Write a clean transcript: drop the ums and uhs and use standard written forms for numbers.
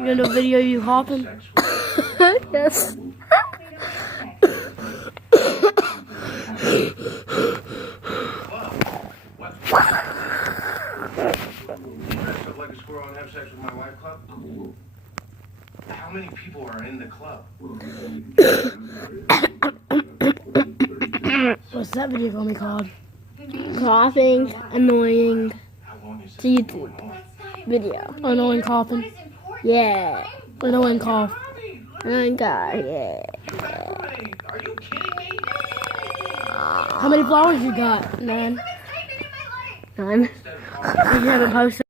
You gonna do a video of you hopping? Yes. Like a squirrel and have sex with my wife club? How many people are in the club? What's that video gonna be called? Coughing, annoying How long is to this YouTube going on? video. Annoying coughing. Yeah. Annoying cough. Oh God, yeah. You evaporate. Are you kidding me? How many flowers you got, man? None. Instead of calling You haven't posted.